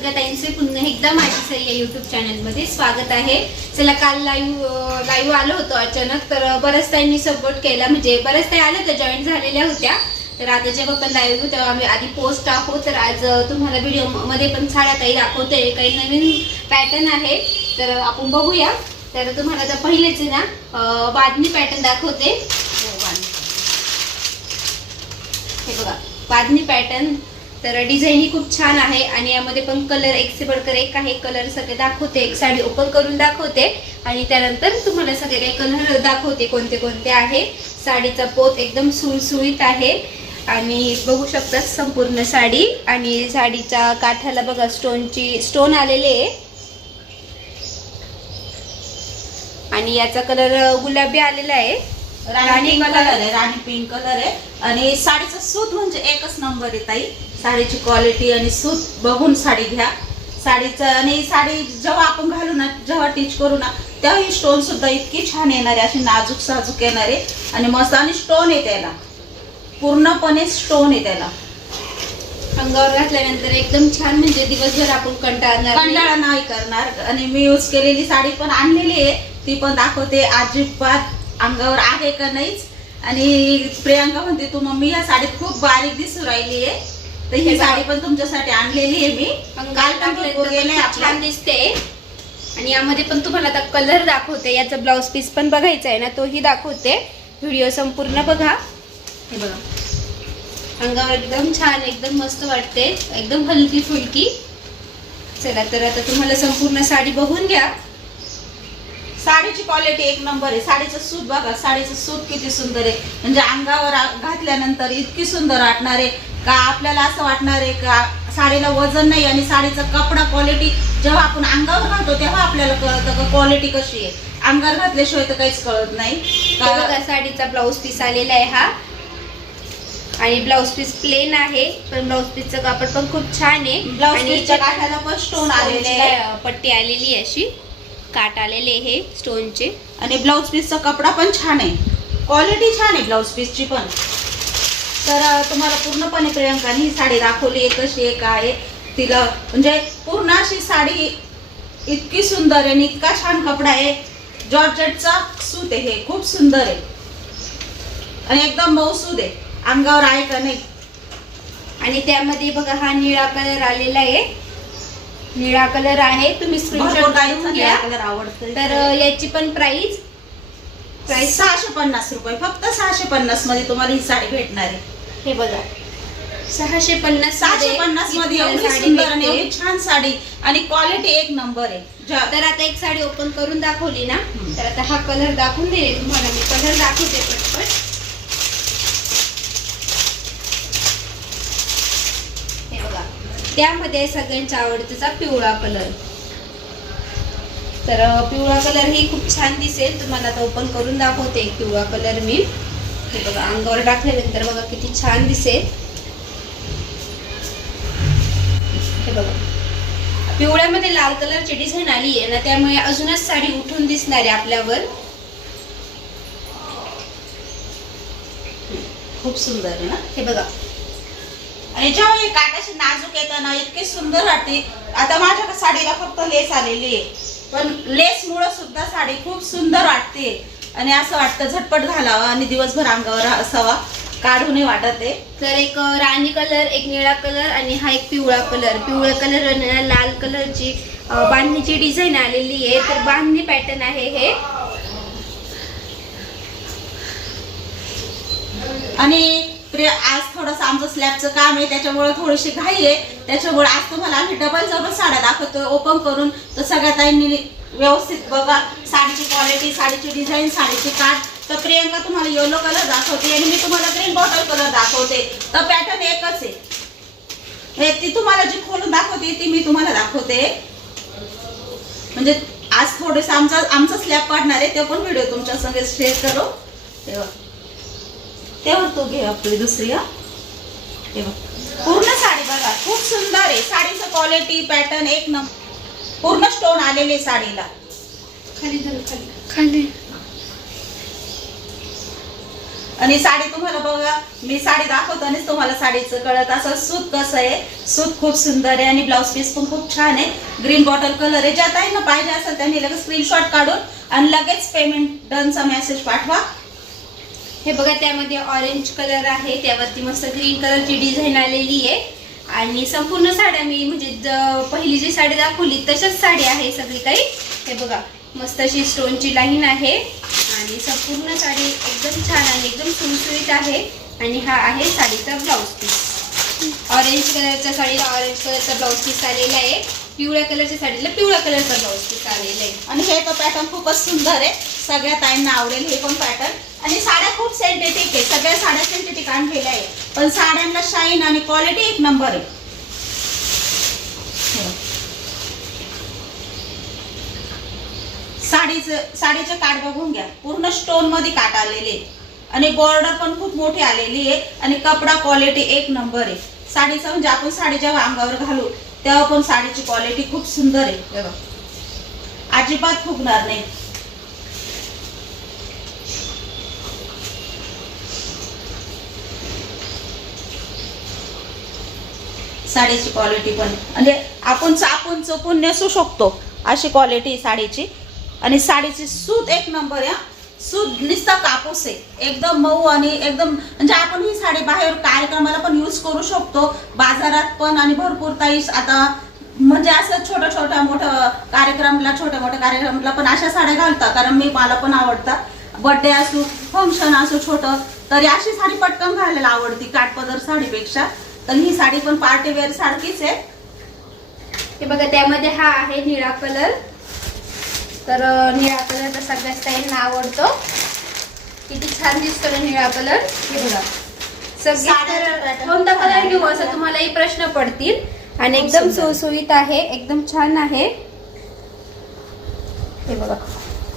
सगळ्या ताईंचे पुन्हा एकदा माझी सई या युट्यूब चॅनलमध्ये स्वागत आहे. चला काल लाईव्ह लाईव्ह आलो होतो अचानक तर बऱ्याच ताईंनी सपोर्ट केला. म्हणजे बऱ्याच ताई आल्या तर जॉईन झालेल्या होत्या. तर आता जेव्हा पण लाईव्ह तेव्हा आम्ही आधी पोस्ट आहोत तर आज तुम्हाला व्हिडिओमध्ये पण साड्या काही दाखवते. काही नवीन पॅटर्न आहे तर आपण बघूया. तर तुम्हाला आता पहिलेच ना बादमी पॅटर्न दाखवते. हो, हे बघा बादनी पॅटर्न तर डिझाईन ही खूप छान आहे आणि यामध्ये पण कलर एक से बडकर एक आहे कलर सगळे दाखवते एक साडी ओपन करून दाखवते आणि त्यानंतर तुम्हाला सगळे काही कलर दाखवते कोणते कोणते आहे. साडीचा पोत एकदम सुळसुळीत आहे आणि बघू शकता संपूर्ण साडी आणि साडीच्या काठाला बघा स्टोनची स्टोन आलेले आहे. आणि याचा कलर गुलाबी आलेला आहे. राणी कलर आहे राणी पिंक कलर आहे. आणि साडीचं सूत म्हणजे एकच नंबर आहे ताई. साडीची क्वालिटी आणि सूत बघून साडी घ्या. साडीचं आणि साडी जेव्हा आपण घालू ना जेव्हा टीच करू ना तेव्हा ही स्टोन सुद्धा इतकी छान येणार आहे अशी नाजूक साजूक येणार आहे. आणि मस्त आणि स्टोन आहे त्याला. पूर्णपणे स्टोन आहे त्याला. अंगावर घातल्यानंतर एकदम छान म्हणजे दिवसभर आपण कंटाळणार. कंटाळा नाही करणार. आणि मी यूज केलेली साडी पण आणलेली आहे. ती पण दाखवते. अजिबात अंगावर आहे का नाहीच. आणि प्रियांका म्हणते तू मम्मी या साडीत खूप बारीक दिसू राहिली आहे. तर ही साडी पण तुमच्यासाठी आणलेली आहे मी. काल पण छान दिसते. आणि यामध्ये पण तुम्हाला आता कलर दाखवते. याचा ब्लाउज पीस पण बघायचा आहे ना तोही दाखवते. व्हिडिओ संपूर्ण बघा. हे बघा. अंगावर एकदम छान एकदम मस्त वाटते. एकदम हलकी फुलकी चला तर आता तुम्हाला संपूर्ण साडी बघून घ्या. साडीची क्वालिटी एक नंबर आहे. साडीचं सूत बघा साडीचं सूत किती सुंदर आहे. म्हणजे अंगावर घातल्यानंतर इतकी सुंदर वाटणार आहे का आपल्याला असं वाटणार आहे का साडीला वजन नाही आणि साडीचा कपडा क्वालिटी जेव्हा आपण अंगावर घालतो तेव्हा आपल्याला कळतं का क्वालिटी कशी आहे? अंगावर घातल्याशिवाय तर काहीच कळत नाही. का- बघा साडीचा ब्लाऊज पीस आलेला आहे हा. आणि ब्लाऊज पीस प्लेन आहे पण ब्लाऊज पीसचं कापड पण खूप छान आहे. ब्लाऊज पीसच्या काठाला पण स्टोन आलेले पट्टी आलेली आहे अशी. काट आलेले हे स्टोनचे. आणि ब्लाऊज पीसचा कपडा पण छान आहे. क्वालिटी छान आहे ब्लाऊज पीसची पण. तर तुम्हाला पूर्णपणे प्रियंकाने ही साडी दाखवली. आहे कशी आहे काय आहे. तिला म्हणजे पूर्ण अशी साडी इतकी सुंदर आहे आणि इतका छान कपडा आहे. जॉर्जेटचा सूत आहे हे. खूप सुंदर आहे. आणि एकदम मऊसूद आहे. अंगावर आहे का नाही आणि त्यामध्ये बघा हा निळा कलर आलेला आहे. निळा कलर आहे. तुम्ही स्क्रीनशॉट काढून घ्या. कलर आवडतो तर याची पण प्राइस प्राइस सहाशे पन्नास रुपये. फक्त सहाशे पन्नासमध्ये तुम्हाला ही साडी भेटणार आहे. हे बघा. सहाशे पन्नास सहाशे पन्नासमध्ये एवढी साडी सुंदर आणि भेटते. एवढी छान साडी आणि क्वालिटी एक नंबर आहे. तर आता एक साडी ओपन करून दाखवली ना. तर आता हा कलर दाखवून दे तुम्हाला. मी कलर दाखवते पटपट हे बघा त्यामध्ये सगळ्यांच्या आवडतीचा पिवळा कलर तर पिवळा कलर ही खूप छान दिसेल. तुम्हाला आता ओपन करून दाखवते पिवळा कलर मी. हे बघा अंगावर टाकल्यानंतर बघा किती छान दिसेल. हे बघा. पिवळ्यामध्ये लाल कलरची डिझाईन आली आहे ना त्यामुळे अजूनच साडी उठून दिसणार आहे आपल्यावर. खूप सुंदर ना? हे बघा. हे काटाशी नाजूक येतं ना इतकी सुंदर वाटते. आता माझ्या साडीला फक्त लेस आलेली आहे. पण लेस मुळे सुद्धा साडी खूप सुंदर वाटते. आणि असं वाटतं झटपट घालावं आणि दिवसभर अंगावर असावा. काढूनही वाटत आहे. तर एक राणी कलर एक निळा कलर आणि हा एक पिवळा कलर. पिवळा कलर आणि लाल कलरची बांधणीची डिझाईन आलेली आहे. तर बांधणी पॅटर्न आहे हे. आणि प्रिय आज थोडंसं आमचं स्लॅबचं काम आहे त्याच्यामुळे थोडीशी घाई आहे. त्याच्यामुळे आज तुम्हाला आम्ही डबल डबल साड्या दाखवतोय ओपन करून. तर सगळ्या ताईंनी व्यवस्थित बघा साडीची क्वालिटी साडीची डिझाईन साडीची काठ तर प्रियंका तुम्हाला येलो कलर दाखवते आणि मी तुम्हाला ग्रीन बॉटल कलर दाखवते. तर पॅटर्न एकच आहे. हे ती तुम्हाला जी खोलून दाखवते ती मी तुम्हाला दाखवते. म्हणजे आज थोडंसं आमचा आमचा स्लॅब पाडणार आहे ते पण व्हिडिओ तुमच्या संगे शेअर करू. तेव्हा. तेव्हा तू घे आपली दुसरी हा. हे बघ. पूर्ण साडी बघा खूप सुंदर आहे. साडीचं क्वालिटी पॅटर्न एक नंबर पूर्ण स्टोन आलेले साडीला. खाली धर खाली. खाली. आणि साडी तुम्हाला बघा मी साडी दाखवतानाच तुम्हाला साडीचं कळत असं सूत कसं आहे. सूत खूप सुंदर आहे आणि ब्लाऊज पीस पण खूप छान आहे. ग्रीन बॉटल कलर आहे. ज्या ताईंना पाहिजे असेल त्यांनी लगेच स्क्रीनशॉट काढून आणि लगेच पेमेंट डनचा मेसेज पाठवा. हे बघा त्यामध्ये ऑरेंज कलर आहे. त्यावरती मस्त ग्रीन कलरची डिझाईन आलेली आहे. आणि संपूर्ण साड्या मी म्हणजे ज- पहिली जी साडी दाखवली तशाच साडी आहे सगळी काही हे बघा मस्त अशी स्टोनची लाईन आहे. आणि संपूर्ण साडी एकदम छान आणि एकदम सुटसुटीत आहे. आणि हा आहे साडीचा ब्लाऊज पीस ऑरेंज कलरच्या साडीला ऑरेंज कलरचा ब्लाऊज पीस आलेला आहे. पिवळ्या कलरच्या साडीला पिवळ्या पण ब्लाऊज पीस आलेला आहे आणि हे पण पॅटर्न खूपच सुंदर आहे. सगळ्या ताईंना आवडेल हे पण पॅटर्न आणि साड्या खूप सेंटेटिक आहे. सगळ्या साड्या सेंटेटिक आणलेल्या आहे पण साड्यांना शाईन आणि क्वालिटी एक नंबर आहे. हे साडीचं साडीचे काठ बघून घ्या. पूर्ण स्टोनमध्ये काठ आलेले आणि बॉर्डर पण खूप मोठी आलेली आहे आणि कपडा क्वालिटी एक नंबर आहे. साडीचं म्हणजे आपण साडी जेव्हा अंगावर घालू तेव्हा पण साडीची क्वालिटी खूप सुंदर आहे. अजिबात फुगणार नाही. साडीची क्वालिटी पण. म्हणजे आपण चापून चोपून नेसू शकतो अशी क्वालिटी साडीची. आणि साडीची सूत एक नंबर आहे सूत नुसता कापूस आहे. एकदम मऊ आणि एकदम म्हणजे आपण ही साडी बाहेर कार्यक्रमाला पण यूज करू शकतो. बाजारात पण आणि भरपूर ताईस आता म्हणजे असं छोट्या छोट्या मोठ्या कार्यक्रमला छोट्या मोठ्या कार्यक्रमाला पण अशा साड्या घालतात. कारण मी मला पण आवडतात. बर्थडे असो फंक्शन असो छोटं तरी अशी साडी पटकन घालायला आवडती काठपदर साडीपेक्षा. तर ही साडी पण पार्टी वेअर सारखीच आहे. हे बघा त्यामध्ये हा आहे निळा कलर तर निळा कलर तर सगळ्याच ताईंना आवडतो. किती छान दिसतो निळा कलर. हे बघा. कोणता कलर. घेऊ? असं तुम्हालाही प्रश्न पडतील. आणि एकदम. सुसुईत आहे. एकदम छान आहे. हे बघा.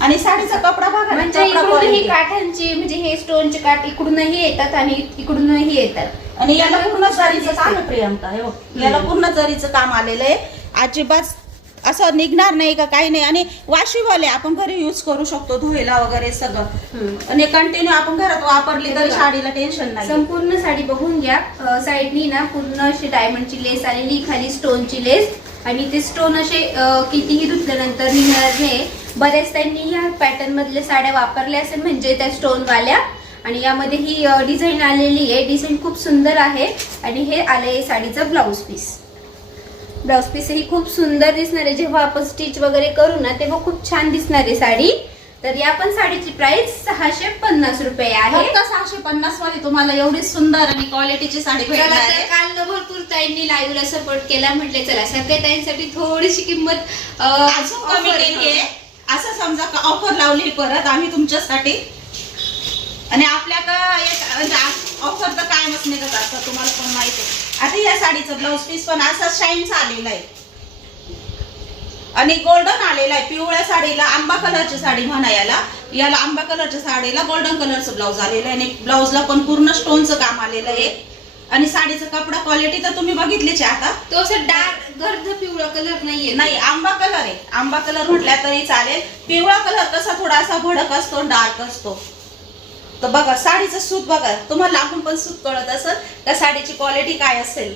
आणि साडीचा कपडा बघा म्हणजे इकडूनही. काठांची म्हणजे हे स्टोनचे काठ इकडूनही येतात आणि इकडूनही येतात. आणि याला पूर्ण जरीचं काम आहे प्रियंका. हे. याला पूर्ण जरीचं काम आलेलं आहे. अजिबात असं निघणार नाही का काही नाही. आणि वाशीवाले आपण घरी युज करू शकतो धुयला वगैरे सगळं. आणि कंटिन्यू आपण घरात वापरली तरी. साडीला टेन्शन नाही. संपूर्ण साडी बघून घ्या. साईडनी ना पूर्ण अशी डायमंडची लेस आलेली खाली स्टोनची लेस आणि ते स्टोन असे कितीही धुतल्यानंतर निघणार नाही. बऱ्याच त्यांनी ह्या पॅटर्न मधल्या साड्या वापरल्या असेल म्हणजे त्या स्टोन वाल्या. आणि यामध्ये ही डिझाईन आलेली आहे. डिझाईन खूप सुंदर आहे. आणि हे आले साडीचं ब्लाऊज पीस ब्लाऊज पीस ही खूप सुंदर दिसणार आहे. जेव्हा आपण स्टिच वगैरे करू ना तेव्हा खूप छान दिसणार आहे साडी. तर या पण साडीची प्राइस सहाशे पन्नास रुपये आहे. फक्त सहाशे पन्नासमध्ये तुम्हाला एवढी सुंदर आणि क्वालिटीची साडी भेटणार आहे. काल न भरपूर ताईंनी लाईव्हला सपोर्ट केला. म्हटले चला सगळ्या ताईंसाठी थोडीशी किंमत अजून कमी offer केली आहे. असं समजा का ऑफर लावली परत आम्ही तुमच्यासाठी आणि आपल्याकडं म्हणजे ऑफर तर कायमच निघत असतं तुम्हाला पण माहिती आहे. आता या साडीचं ब्लाऊज पीस पण असा शाईनचा आलेला आहे. आणि गोल्डन आलेला आहे पिवळ्या साडीला आंबा कलरची साडी म्हणा याला. याला आंबा कलरच्या साडीला गोल्डन कलरचं ब्लाऊज आलेलं आहे. आणि ब्लाऊजला पण पूर्ण स्टोनचं काम आलेलं आहे. आणि साडीचा कपडा क्वालिटी तर तुम्ही बघितलीच आहे आता. तो असं डार्क गर्द पिवळा कलर नाहीये. नाही आंबा कलर आहे. आंबा कलर म्हटल्या तरी चालेल. पिवळा कलर कसा थोडासा भडक असतो डार्क असतो. तर बघा साडीचं सूत बघा. तुम्हाला लागून पण सूत कळत असेल त्या साडीची क्वालिटी काय असेल?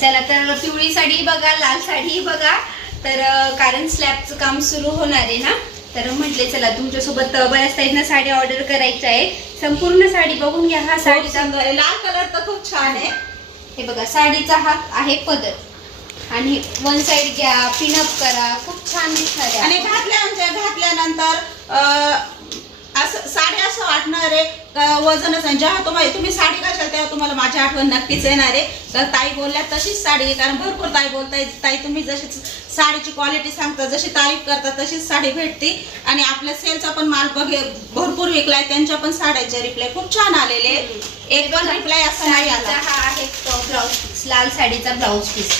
चला तर पिवळी साडी बघा लाल साडी बघा. तर कारण स्लॅबचं काम सुरू होणार आहे ना? तर म्हटले चला तुमच्यासोबत बऱ्याच ताईंना साडी ऑर्डर करायच्या आहे. संपूर्ण साडी बघून घ्या हा आहे. लाल कलर तर खूप छान आहे. हे बघा साडीचा हा आहे पदर. आणि वन साइड घ्या पिनअप करा. खूप छान दिसणार आहे. आणि घातल्या घातल्यानंतर असं साडी असं वाटणार आहे वजनच आहे जेव्हा तुम्हाला तुम्ही साडी घालशाल तेव्हा तुम्हाला माझी आठवण नक्कीच येणार आहे. तर ताई बोलल्या तशीच साडी आहे कारण भरपूर ताई बोलताय. ताई तुम्ही जशी साडीची क्वालिटी सांगता जशी तारीफ करता तशीच साडी भेटते. आणि आपल्या सेलचा पण माल बघे भरपूर विकलाय. त्यांच्या पण साड्यांचे रिप्लाय खूप छान आलेले. एक पण रिप्लाय असा नाही आला. हा आहे ब्लाऊज पीस लाल साडीचा ब्लाऊज पीस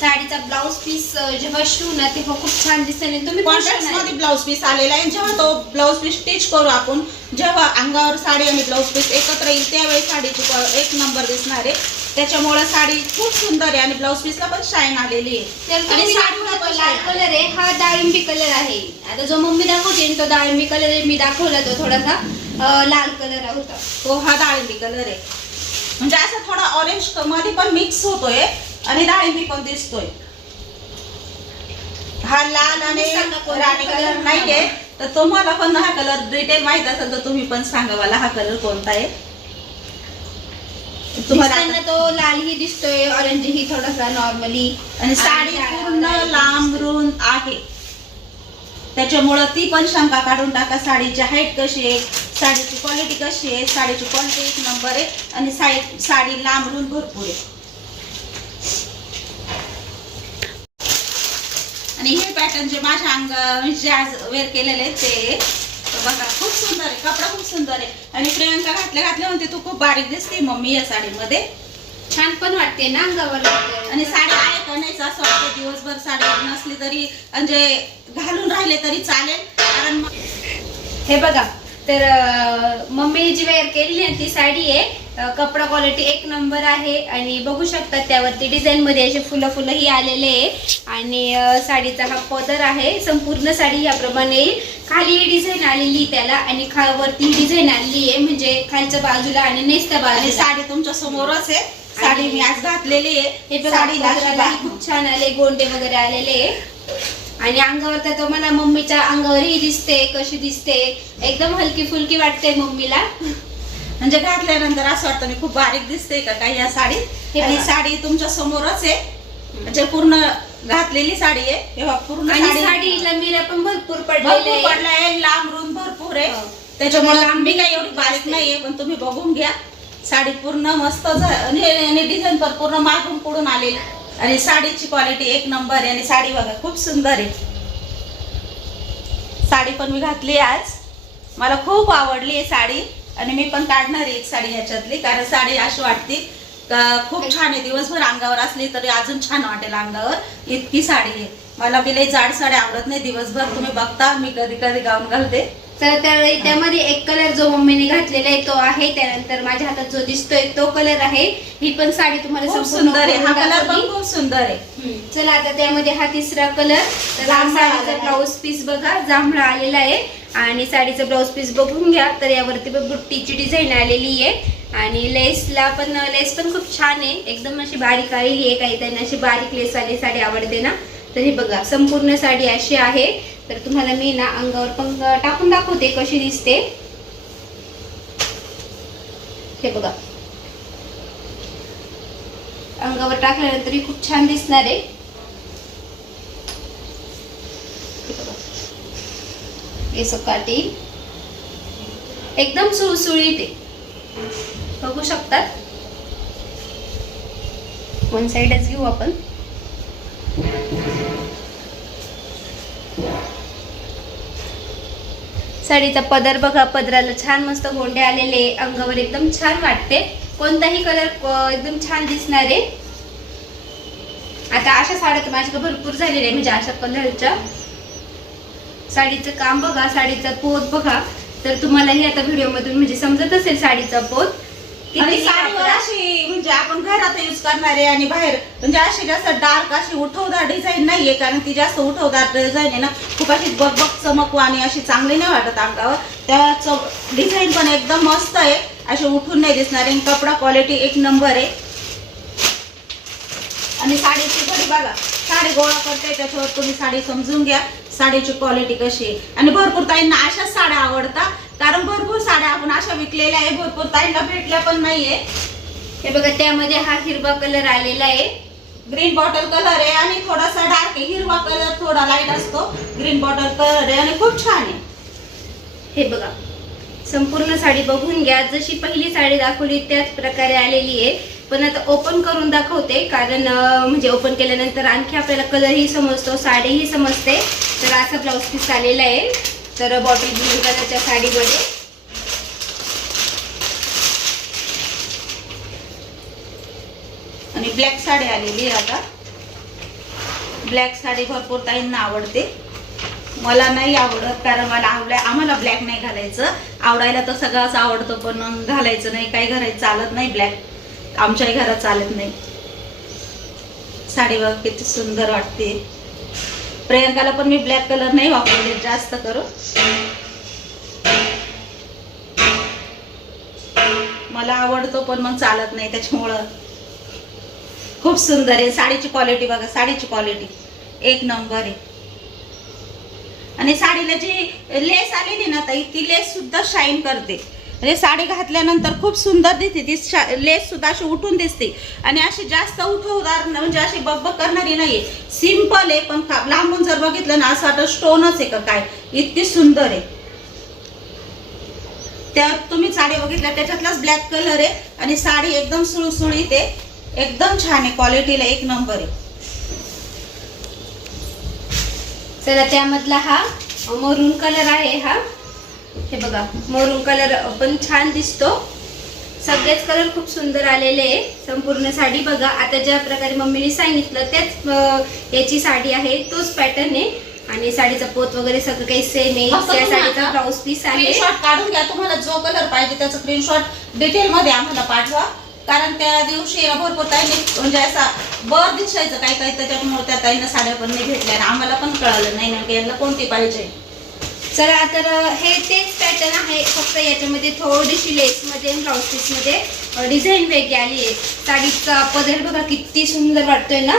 साडीचा ब्लाऊज पीस जेव्हा शिवू ना तेव्हा खूप छान दिसेल. तुम्ही शिवणार मध्ये ब्लाऊज पीस आलेला आहे. जेव्हा तो ब्लाऊज पीस स्टिच करू आपण जेव्हा अंगावर साडी आणि ब्लाऊज पीस एकत्र येईल त्यावेळी साडीची एक नंबर दिसणार आहे. त्याच्यामुळे साडी खूप सुंदर आहे आणि ब्लाऊज पीसला पण शाईन आलेली आहे. आणि साडीला लाल कलर आहे. हा डाळिंबी कलर आहे. आता जो मम्मी दाखवते तो डाळिंबी कलर आहे. मी दाखवला तो थोडासा लाल कलर होता. तो हा डाळिंबी कलर आहे. म्हणजे असा थोडा ऑरेंजमध्ये पण मिक्स होतोय. आणि डाळिंबी पण दिसतोय. हा लाल आणि राणी कलर नाहीये. तर तुम्हाला पण हा कलर डिटेल माहीत असेल तर तुम्ही पण सांगा मला हा कलर कोणता आहे. तुम्हाला तो लाल ही दिसतोय ऑरेंज ही थोडासा नॉर्मली आणि साडी पूर्ण लांब रुंद आहे. त्याच्यामुळं ती पण शंका काढून टाका साडीची हाईट कशी आहे साडीची क्वालिटी कशी आहे साडीची क्वालिटी एक नंबर आहे आणि साडी साडी लांब रुंद भरपूर आहे. आणि हे पॅटर्न जे माझ्या अंग जे आज वेअर केलेले ते बघा खूप सुंदर आहे. कपडा खूप सुंदर आहे. आणि प्रियंका घातल्या घातल्या म्हणते तू खूप बारीक दिसते मम्मी या साडीमध्ये. छान पण वाटते ना अंगावर आणि साडी आहे का नाही असं वाटतं. दिवसभर साडी नसली तरी म्हणजे घालून राहिले तरी चालेल. कारण मग हे बघा तर मम्मी जी वेअर केलेली आहे ती साडी आहे. कपडा क्वालिटी एक नंबर आहे आणि बघू शकता त्यावरती डिझाईन मध्ये असे फुलं फुलं ही आलेले आहे. आणि साडीचा हा पदर आहे. संपूर्ण साडी याप्रमाणे येईल. खाली डिझाईन आलेली त्याला आणि खा वरती डिझाईन आलेली आहे. म्हणजे खालच्या बाजूला आणि नेसत्या बाजूला. साडी तुमच्या समोरच आहे. साडी मी आज घातलेली आहे. हे साडीला बा- खूप छान आले गोंडे वगैरे आलेले आहे. आणि अंगावर तर मला मम्मीच्या अंगावरही दिसते कशी दिसते. एकदम हलकी फुलकी वाटते मम्मीला. म्हणजे घातल्यानंतर असं वाटतं मी खूप बारीक दिसते का काही या साडीत हे आणि. साडी तुमच्या समोरच आहे. म्हणजे पूर्ण घातलेली साडी आहे. तेव्हा पूर्ण आणि साडीला मिऱ्या पण भरपूर भरपूर आहे. पडलाय लांब रुंद भरपूर आहे. हो. त्याच्यामुळे लांबी काही एवढी बारीक. नाहीये पण तुम्ही बघून घ्या. साडी पूर्ण मस्त आणि डिझाईन पण पूर्ण मागून पुढून आलेली. आणि साडीची क्वालिटी एक नंबर आहे आणि साडी बघा खूप सुंदर आहे. साडी पण मी घातली आज. मला खूप आवडली आहे साडी आणि मी पण काढणार आहे एक साडी ह्याच्यातली कारण साडी अशी वाटते का खूप छान आहे. दिवसभर अंगावर असली तरी अजून छान वाटेल अंगावर. इतकी साडी आहे. मला बिलही जाड साडी आवडत नाही. दिवसभर तुम्ही बघता मी कधी कधी गाऊन घालते. तर त्या- त्यामध्ये एक कलर जो मम्मीने घातलेला आहे तो आहे. त्यानंतर माझ्या हातात जो दिसतोय तो कलर आहे. ही पण साडी तुम्हाला खूप सुंदर आहे. हा कलर. पण खूप सुंदर आहे. चला आता त्यामध्ये हा तिसरा कलर तर साडीचा. ब्लाऊज पीस बघा जांभळा आलेला आहे. आणि साडीचा ब्लाऊज पीस बघून घ्या. तर यावरती पण बुट्टीची डिझाईन आलेली आहे. आणि लेसला पण लेस पण खूप छान आहे. एकदम अशी बारीक आलेली आहे. काही त्यांना अशी बारीक लेस आली साडी आवडते ना. तर हे बघा संपूर्ण साडी अशी आहे. तर तुम्हाला मी ना अंगावर पण टाकून दाखवते कशी दिसते. हे बघा. अंगावर टाकल्यानंतर खूप छान दिसणार आहे. हे बघा. एकदम सुळसुळीत आहे. बघू शकतात? वन साइडच घेऊ आपण. साडीचा पदर बघा पदराला छान मस्त गोंडे आलेले अंगावर एकदम छान वाटते. कोणताही कलर एकदम छान दिसणार आहे. आता अशा साड्या तर माझ्याकडे भरपूर झालेल्या आहे म्हणजे अशा कलरच्या साडीचं काम बघा साडीचा पोत बघा. तर तुम्हालाही आता व्हिडिओ मधून म्हणजे समजत असेल साडीचा पोत. आणि साडीवर. अशी म्हणजे आपण घरात युज करणारे आणि बाहेर म्हणजे अशी जास्त डार्क अशी उठवदार डिझाईन नाहीये कारण ती जास्त उठवदार डिझाईन आहे ना खूप अशी बकबक चमकू आणि अशी चांगली नाही वाटत अंगावर. त्या डिझाईन पण एकदम मस्त आहे. अशी उठून नाही दिसणार आणि कपडा क्वालिटी एक नंबर आहे. आणि साडीची घडी बघा साडी गोळा करते त्याच्यावर तुम्ही साडी समजून घ्या. साडीची क्वालिटी कशी आहे? आणि भरपूर ताईंना अशाच साड्या आवडतात. कारण भरपूर साड्या आपण अशा विकलेल्या आहे भरपूर ताईंना भेटल्या पण नाहीये. हे बघा त्यामध्ये हा हिरवा कलर आलेला आहे. ग्रीन बॉटल कलर आहे आणि थोडासा डार्क आहे. हिरवा कलर थोडा लाइट असतो. ग्रीन बॉटल कलर आहे आणि खूप छान आहे. हे बघा संपूर्ण साडी बघून घ्या. जशी पहिली साडी दाखवली त्याच प्रकारे आलेली आहे. पण आता ओपन करून दाखवते कारण म्हणजे ओपन केल्यानंतर आणखी आपल्याला कलरही समजतो साडीही समजते. तर असा ब्लाऊज पीस आलेला आहे. तर बॉटल ब्लू कलरच्या साडीमध्ये. आणि ब्लॅक साडी आलेली आहे आता. ब्लॅक साडी भरपूर ताईंना आवडते. मला नाही आवडत कारण मला आवडाय आम्हाला ब्लॅक नाही घालायचं. आवडायला तर सगळंच आवडतं पण घालायचं नाही काही घरायचं चालत नाही ब्लॅक आमच्याही घरात चालत नाही. साडी बघ किती सुंदर वाटते. प्रियंकाला पण मी ब्लॅक कलर नाही वापरले जास्त करून. मला आवडतो पण मग चालत नाही त्याच्यामुळं. खूप सुंदर आहे. साडीची क्वालिटी बघा साडीची क्वालिटी एक नंबर आहे. आणि साडीला जी लेस आलेली ना ताई ती लेस सुद्धा शाईन करते. म्हणजे साडी घातल्यानंतर खूप सुंदर दिसते. ती शा- लेस सुद्धा अशी उठून दिसते. आणि अशी जास्त उठवदार म्हणजे अशी बकबक करणारी नाहीये. सिंपल आहे पण लांबून जर बघितलं ना असं वाटतं स्टोनच आहे का काय? इतकी सुंदर आहे. त्या तुम्ही साडी बघितल्या त्याच्यातलाच ब्लॅक कलर आहे. आणि साडी एकदम सुळसुळीत आहे. एकदम छान आहे क्वालिटीला एक नंबर आहे. चला त्यामधला हा मरून कलर आहे हा. हे बघा मरून कलर पण छान दिसतो. सगळेच कलर खूप सुंदर आलेले आहे. संपूर्ण साडी बघा आता ज्या प्रकारे मम्मीने सांगितलं त्याच याची साडी आहे तोच पॅटर्न आहे. आणि साडीचा पोत वगैरे सगळं काही सेम आहे. त्या साडीचा ब्लाऊज पीस आहे. काढून घ्या. तुम्हाला जो कलर पाहिजे त्याचं स्क्रीनशॉट डिटेल मध्ये आम्हाला पाठवा. कारण त्या दिवशी भरपूर ताईने म्हणजे असा बर दिसायचं काही काही त्याच्यामुळे त्या ताईनं साड्या पण नाही भेटल्या आम्हाला पण कळालं नाही नेमकं यांना कोणती पाहिजे. चला तर हे तेच पॅटर्न आहे. फक्त याच्यामध्ये थोडीशी लेसमध्ये ब्लाऊज पीसमध्ये डिझाईन वेगळी आली आहे. साडीचा पदर बघा किती सुंदर वाटतोय ना?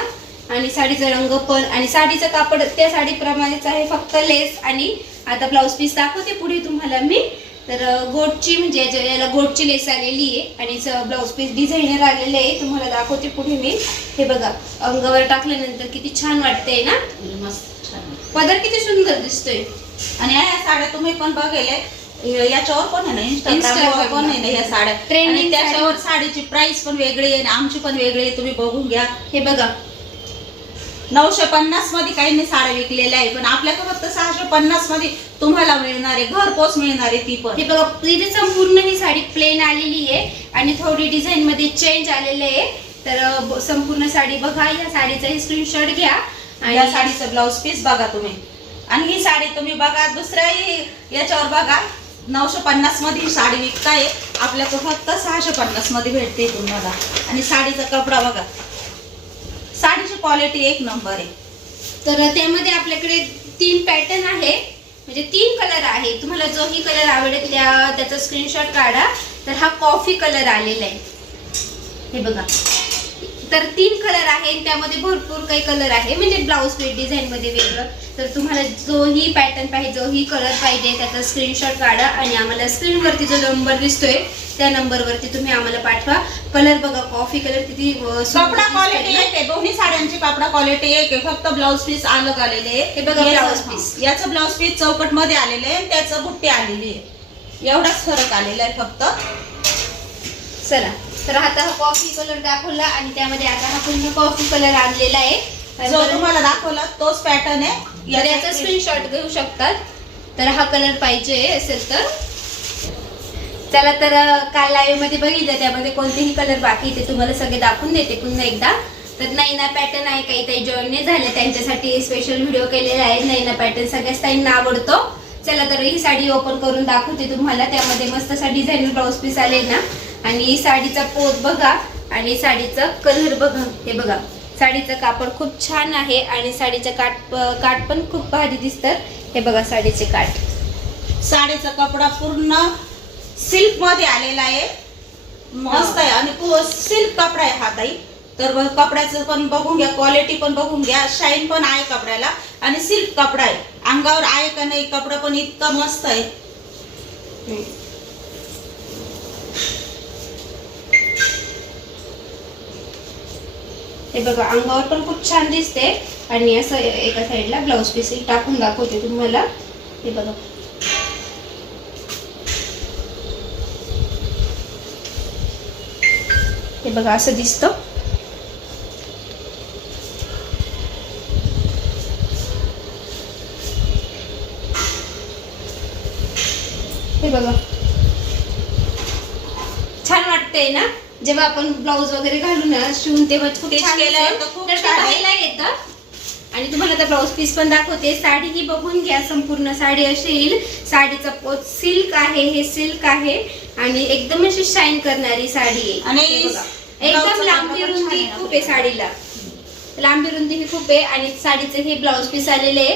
आणि साडीचा रंग पण आणि साडीचं कापड त्या साडीप्रमाणेच आहे. फक्त लेस आणि आता ब्लाऊज पीस दाखवते पुढे तुम्हाला मी. तर गोटची म्हणजे याला गोटची लेस आलेली आहे आणि ब्लाऊज पीस डिझायनर आलेले आहे तुम्हाला दाखवते पुढे मी. हे बघा अंगावर टाकल्यानंतर किती छान वाटतंय ना? मस्त पदर किती सुंदर दिसतोय. आणि या साड्या तुम्ही पण बघेले याच्यावर पण आहे ना इंस्टाग्रामवर पण आहे ना या साड्या. आणि त्याच्यावर साडीची प्राइस पण वेगळी आहे आणि आमची पण वेगळी आहे तुम्ही बघून घ्या. हे बघा. नऊशे पन्नासमध्ये काहींनी साड्या विकलेल्या आहे पण आपल्याकडे फक्त सहाशे पन्नासमध्ये तुम्हाला मिळणार आहे घरपोच मिळणार आहे ती पण. हे बघा इथे संपूर्ण ही साडी प्लेन आलेली आहे आणि थोडी डिझाईन मध्ये चेंज आलेले आहे. तर संपूर्ण साडी बघा या साडीचा स्क्रीनशॉट घ्या. या साडीचं ब्लाऊज पीस बघा तुम्ही. आणि ही साडी तुम्ही बघा दुसऱ्याही याच्यावर बघा. नऊशे पन्नासमध्ये ही साडी विकताय. आपल्याकडे फक्त सहाशे पन्नासमध्ये भेटते तुम्हाला. आणि साडीचा कपडा बघा. साडीची क्वालिटी एक नंबर आहे. तर त्यामध्ये आपल्याकडे तीन पॅटर्न आहे. म्हणजे तीन कलर आहे. तुम्हाला जोही कलर आवडेल त्या त्याचा स्क्रीनशॉट काढा. तर हा कॉफी कलर आलेला आहे. हे बघा. तर तीन कलर आहे त्यामध्ये भरपूर काही कलर आहे. म्हणजे ब्लाऊज पीस डिझाईन मध्ये वेगळं. तर तुम्हाला जोही पॅटर्न पाहिजे जोही कलर पाहिजे त्याचा स्क्रीनशॉट काढा आणि आम्हाला स्क्रीनवरती जो नंबर दिसतोय त्या नंबरवरती तुम्ही आम्हाला पाठवा. कलर बघा कॉफी कलर किती कपडा क्वालिटी आहे दोन्ही साड्यांची कपडा क्वालिटी एक आहे. फक्त ब्लाऊज पीस अलग आलेले आहे. हे बघा blouse piece. याचं ब्लाऊज पीस चौकटमध्ये आलेले आहे आणि त्याचं बुट्टी आलेली आहे. एवढाच फरक आलेला आहे फक्त. चला. तर आता हा कॉफी कलर दाखवला आणि त्यामध्ये आता हा पूर्ण कॉफी कलर आणलेला आहे. जो तुम्हाला दाखवला तोच पॅटर्न आहे. याचा स्क्रीनशॉट घेऊ शकतात. तर हा कलर पाहिजे असेल तर. चला तर काल लाईव्हमध्ये बघितलं त्यामध्ये कोणतेही कलर बाकी ते तुम्हाला सगळे दाखवून देते पुन्हा एकदा. तर नैना पॅटर्न आहे काही काही जॉईन नाही झाले त्यांच्यासाठी स्पेशल व्हिडिओ केलेला आहे. नैना पॅटर्न सगळ्याच ताईंना आवडतो. चला तर ही साडी ओपन करून दाखवते तुम्हाला. त्यामध्ये मस्त असा डिझाईनर ब्लाऊज पीस आले ना आणि साडीचा पोत बघा आणि साडीचा कलर बघा. हे बघा. साडीचं कापड खूप छान आहे आणि साडीचं काट काट पण खूप भारी दिसतात हे बघा साडीचे काट. साडीचा कपडा पूर्ण सिल्कमध्ये आलेला आहे. मस्त आहे. आणि सिल्क कपडा आहे हा ताई. तर कपड्याचं पण बघून घ्या. क्वालिटी पण बघून घ्या. शाईन पण आहे कपड्याला. आणि सिल्क कपडा आहे. अंगावर आहे का नाही कपडा पण इतका मस्त आहे. हे बघा अंगावर पण खूप छान दिसते. आणि असं एका साईडला ब्लाऊज पीस टाकून दाखवते तुम्हाला. हे बघा. हे बघा असं दिसतं. हे बघा. छान वाटतंय ना? जेव्हा आपण ब्लाऊज वगैरे घालून ना शिवून तेव्हा खूप छान. तर तर. पाहायला येतं. आणि तुम्हाला आता ब्लाऊज पीस पण दाखवते. साडी ही बघून घ्या संपूर्ण साडी अशी येईल. साडीचा पोत सिल्क आहे हे सिल्क आहे. आणि एकदम अशी शाईन करणारी साडी आहे. आणि. एकदम लांबी रुंदी खूप आहे साडीला. लांबी रुंदी ही खूप आहे. आणि साडीचं हे ब्लाऊज पीस आलेले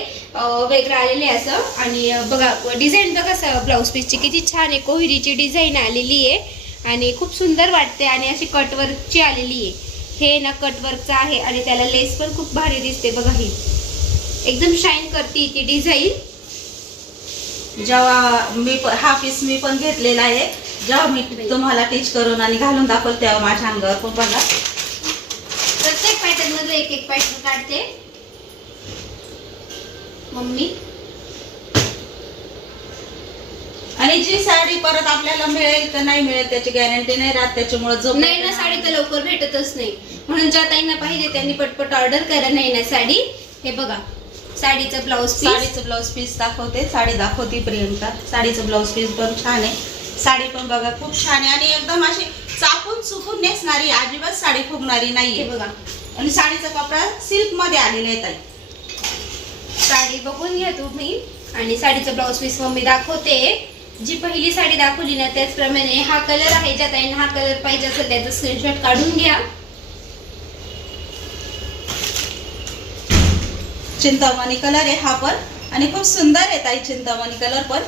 वेगळं आलेले आहे असं. आणि बघा डिझाईन बघा ब्लाऊज पीसची किती छान आहे. कोहिरीची डिझाईन आलेली आहे. आणि खूप सुंदर वाटते आणि अशी कटवर्कची आलेली आहे. हे ना कटवर्कचं आहे आणि त्याला लेस पण खूप भारी दिसते बघा ही. एकदम शाईन करते ती डिझाईन जेव्हा मी हा पीस मी पण घेतलेला आहे. जेव्हा मी तुम्हाला टीच करून आणि घालून दाखवल तेव्हा माझ्या अंगावर पण बघा. प्रत्येक पॅटर्नमध्ये एक एक पॅटर्न काढते. मम्मी. आणि जी साडी परत आपल्याला मिळेल का नाही मिळेल त्याची गॅरंटी नाही राहत त्याच्यामुळे जो नाही ना साडी तर लवकर भेटतच नाही. म्हणून ज्या ताईंना पाहिजे त्यांनी पटपट ऑर्डर करा नाही ना साडी. हे बघा साडीचं ब्लाऊज साडीचं ब्लाऊज पीस दाखवते. साडी दाखवते प्रियंका. साडीचं ब्लाऊज पीस पण छान आहे. साडी पण बघा खूप छान आहे. आणि एकदम अशी चापून चुकून नेसणारी अजिबात साडी फुगणारी हे नाहीये बघा. आणि साडीचा कपडा सिल्कमध्ये आलेला आहे ताई. साडी बघून घ्या तुम्ही. आणि साडीचं ब्लाऊज पीस मग मी दाखवते. जी पहिली साडी दाखवली ना त्याचप्रमाणे हा कलर आहे ज्या ताईन हा कलर पाहिजे असेल त्याचा स्क्रीनशॉट काढून घ्या. चिंतामणी कलर आहे हा पण आणि खूप सुंदर आहे ताई चिंतामणी कलर पण.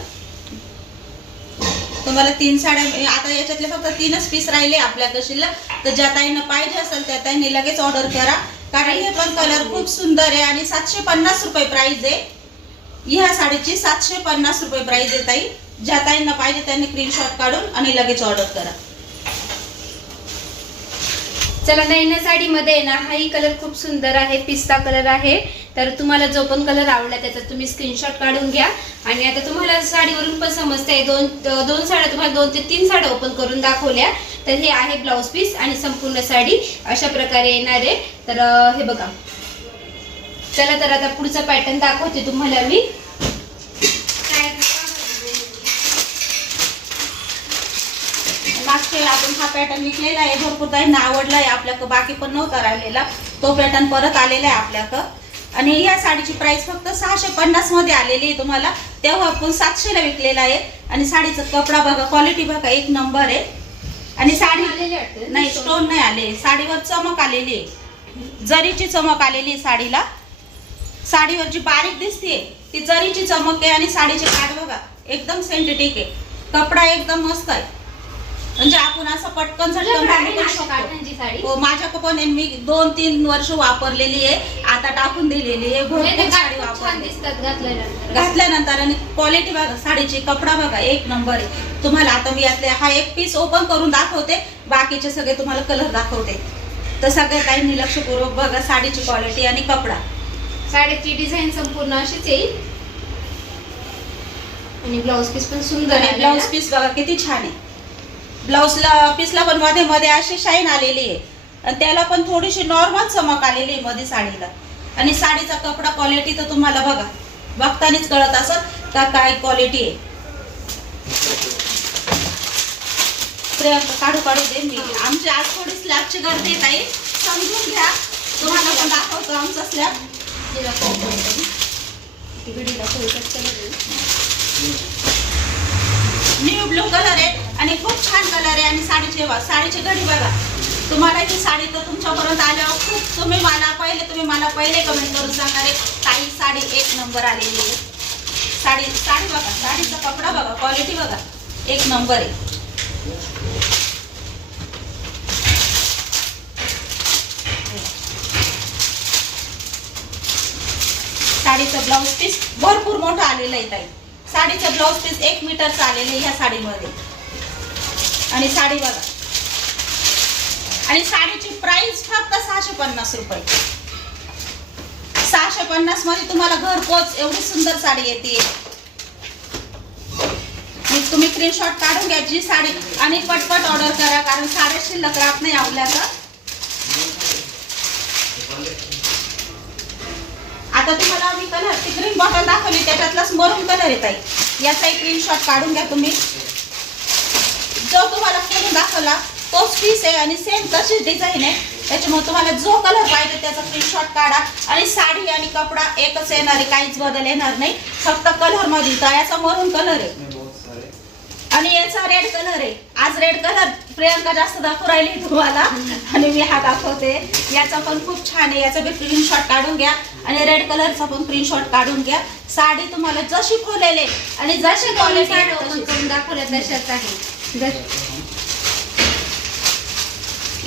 तुम्हाला तीन साड्या आता याच्यातले फक्त तीनच पीस राहिले आपल्या कशीला तर ज्या ताईंना पाहिजे असेल त्या ताईंनी लगेच ऑर्डर करा. कारण हे पण कलर खूप सुंदर आहे आणि सातशे पन्नास रुपये प्राइस आहे. ह्या साडीची सातशे पन्नास रुपये प्राइस आहे ताई. ज्या ताईंना पाहिजे त्यांनी स्क्रीनशॉट काढून आणि लगेच ऑर्डर करा. चला नैना साडीमध्ये आहे ना हाही कलर खूप सुंदर आहे पिस्ता कलर आहे. तर तुम्हाला जो पण कलर आवडला त्याचा तुम्ही स्क्रीनशॉट काढून घ्या. आणि आता तुम्हाला साडीवरून पण समजतंय दोन दोन साड्या तुम्हाला दोन ते तीन साड्या ओपन करून दाखवल्या. तर हे आहे ब्लाऊज पीस आणि संपूर्ण साडी अशा प्रकारे येणार आहे. तर हे बघा. चला तर आता पुढचा पॅटर्न दाखवते तुम्हाला मी. मागच्या वेळी आपण हा पॅटर्न विकलेला आहे. भरपूर ताईंना आवडला आहे आपल्याकडं बाकी पण नव्हता राहिलेला. तो पॅटर्न परत आलेला आहे आपल्याकडं. आणि या साडीची प्राइस फक्त सहाशे पन्नासमध्ये आलेली आहे तुम्हाला. तेव्हा आपण सातशेला विकलेला आहे. आणि साडीचा कपडा बघा क्वालिटी बघा एक नंबर आहे. आणि साडी आलेले? नाही स्टोन. नाही आले. साडीवर चमक आलेली आहे. जरीची चमक आलेली आहे साडीला. साडीवर जी बारीक दिसते ती जरीची चमक आहे आणि साडीचे काठ बघा. एकदम सेंटेटिक आहे. कपडा एकदम मस्त आहे. म्हणजे आपण असं पटकन झटकन तुझ्याकडे आहे घालू ना पण अशी शकतो हो माझ्याकडे पण. मी दोन तीन वर्ष वापरलेली आहे. आता टाकून दिलेली आहे. भरपूर साडी वापरली घातल्यानंतर. आणि क्वालिटी बघा साडीची. कपडा बघा एक नंबर आहे. तुम्हाला आता मी यातले हा एक पीस ओपन करून दाखवते. बाकीचे सगळे तुम्हाला कलर दाखवते. तर सगळ्या ताईंनी लक्षपूर्वक बघा साडीची क्वालिटी आणि कपडा. साडीची डिझाईन संपूर्ण अशीच येईल. आणि ब्लाऊज पीस पण सुंदर आहे. ब्लाऊज पीस बघा किती छान आहे. ब्लाऊजला पीसला पण मध्ये मध्ये अशी शाईन आलेली आहे. आणि त्याला पण थोडीशी नॉर्मल चमक आलेली आहे मध्ये साडीला. आणि साडीचा कपडा क्वालिटी तर तुम्हाला बघा. बघतानीच कळत असत का काय क्वालिटी आहे. प्रियंका काढू काढू दे मी. आमची आज थोडी स्लॅबची गर्दी आहे समजून घ्या. तुम्हाला पण दाखवतो आमचा स्लॅब तिला न्यू ब्लू कलर आहे. आणि खूप छान कलर आहे आणि साडीचे बघा साडीची घडी बघा. तुम्हाला ही साडी तर तुमच्यापर्यंत आल्यावर खूप तुम्ही मला पहिले तुम्ही मला पहिले कमेंट करून सांगणार आहे ताई साडी एक नंबर आलेली आहे. साडी साडी बघा साडीचा कपडा बघा क्वालिटी बघा. एक नंबर आहे. साडीचं ब्लाऊज पीस भरपूर मोठं आलेलं आहे ताई. साडीचं ब्लाऊज पीस एक मीटरचं आलेलं आहे ह्या साडीमध्ये. आणि साडी बघा. आणि साडीची प्राइस फक्त सहाशे पन्नास रुपये. सहाशे पन्नासमध्ये तुम्हाला घरपोच एवढी सुंदर साडी येते. तुम्ही स्क्रीनशॉट काढून घ्या जी साडी आणि पटपट ऑर्डर करा कारण साड्या शिल्लक राहत नाही आपल्याला आता तुम्हाला मी कलर ती ग्रीन बॉटल दाखवली त्याच्यातलाच मरून कलर येत आहे याचाही स्क्रीनशॉट काढून घ्या तुम्ही. जो तुम्हाला खोलून दाखवला तोच पीस आहे आणि सेम तशीच डिझाईन आहे. त्याच्यामुळे तुम्हाला जो कलर पाहिजे त्याचा स्क्रीनशॉट काढा आणि साडी आणि कपडा एकच येणार आहे काहीच बदल येणार नाही. फक्त कलरमध्ये तर याचा मरून कलर आहे आणि याचा रेड कलर आहे. आज रेड कलर प्रियंका जास्त दाखवू राहिली तुम्हाला. आणि मी हा दाखवते. याचा पण खूप छान आहे. याचा बी स्क्रीनशॉट काढून घ्या. आणि रेड कलरचा पण स्क्रीनशॉट काढून घ्या. साडी तुम्हाला जशी खोलेले आणि जशी करून दाखवल्या तशाच आहे.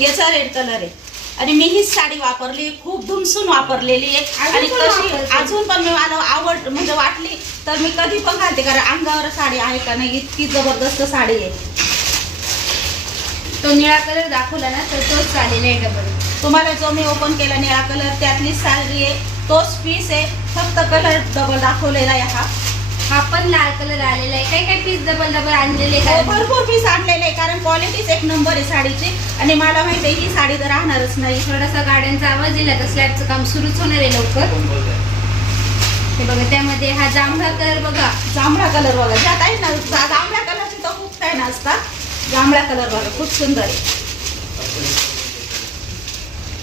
याचा रेड कलर आहे. आणि मी हीच साडी वापरली खूप धुमसून वापरलेली आहे. अजून आणि पण कशी. अजून पण मी मला आवड म्हणजे वाटली तर मी कधी पण घालते कारण अंगावर साडी आहे का नाही इतकी जबरदस्त साडी आहे. तो निळा कलर दाखवला ना तर तोच चालेल आहे डबल तुम्हाला जो मी ओपन केला निळा कलर त्यातली साडी आहे तोच पीस आहे. फक्त कलर डबल दाखवलेला आहे हा. हा पण लाल कलर आलेला आहे. काय काय पीस डबल डबल आणलेले हो, भरपूर पीस आणलेले आहे कारण क्वालिटीच एक नंबर आहे साडीची. आणि मला माहिती आहे ही साडी तर राहणारच नाही. थोडासा गाड्यांचा आवाज दिला तर स्लॅबचं काम सुरूच होणार आहे लवकर. हे बघा त्यामध्ये हा जांभळा कलर बघा. जांभळा कलर बघा. ज्यात आहे ना जा- जांभळ्या कलरची तर खूप काय असतात जांभळ्या कलर बघा खूप सुंदर आहे.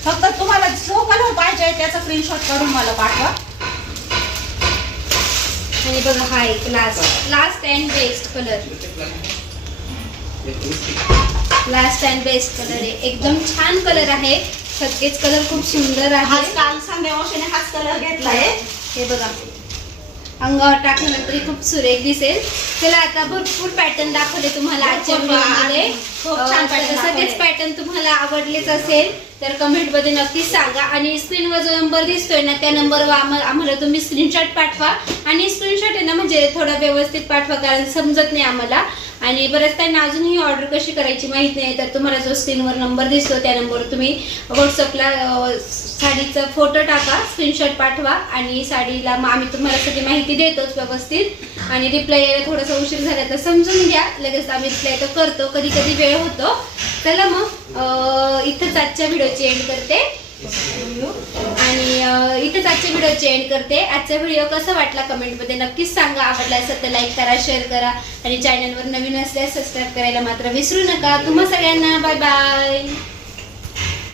फक्त तुम्हाला जो कलर पाहिजे त्याचा स्क्रीनशॉट काढून मला पाठवा. आणि बघा हा एक last last and best colour last and best colour आहे. एकदम छान कलर आहे. सगळेच कलर खूप सुंदर आहे. काल हाच कलर घेतलाय. हे बघा. अंगावर टाकल्यानंतर खूप सुरेख दिसेल. चला आता भरपूर पॅटर्न दाखवले तुम्हाला आजच्या व्हिडिओमध्ये सगळेच. पॅटर्न तुम्हाला आवडलेच असेल तर कमेंटमध्ये नक्कीच सांगा. आणि स्क्रीनवर जो नंबर दिसतोय ना त्या नंबरवर आम्हाला तुम्ही स्क्रीनशॉट पाठवा. आणि स्क्रीनशॉट आहे ना म्हणजे थोडा व्यवस्थित पाठवा कारण समजत नाही आम्हाला. आणि बऱ्याच त्यांना अजूनही ऑर्डर कशी करायची माहीत नाही तर तुम्हाला जो स्क्रीनवर नंबर दिसतो त्या नंबरवर तुम्ही व्हॉट्सअपला साडीचा फोटो टाका स्क्रीनशॉट पाठवा आणि साडीला मग आम्ही तुम्हाला सगळी माहिती देतोच व्यवस्थित. आणि रिप्लाय यायला थोडासा उशीर झाला तर समजून घ्या. लगेच आम्ही रिप्लाय तर करतो. कधी कधी वेळ होतो. चला मग इथंच आजच्या व्हिडिओची एंड करते. आणि अं, आजच्या व्हिडिओची एंड करते. आजचा व्हिडिओ कसा वाटला कमेंटमध्ये नक्कीच सांगा. आवडला असेल तर लाईक करा शेअर करा. आणि चॅनलवर नवीन असल्यास सबस्क्राईब करायला मात्र विसरू नका. तुम्हा सगळ्यांना बाय बाय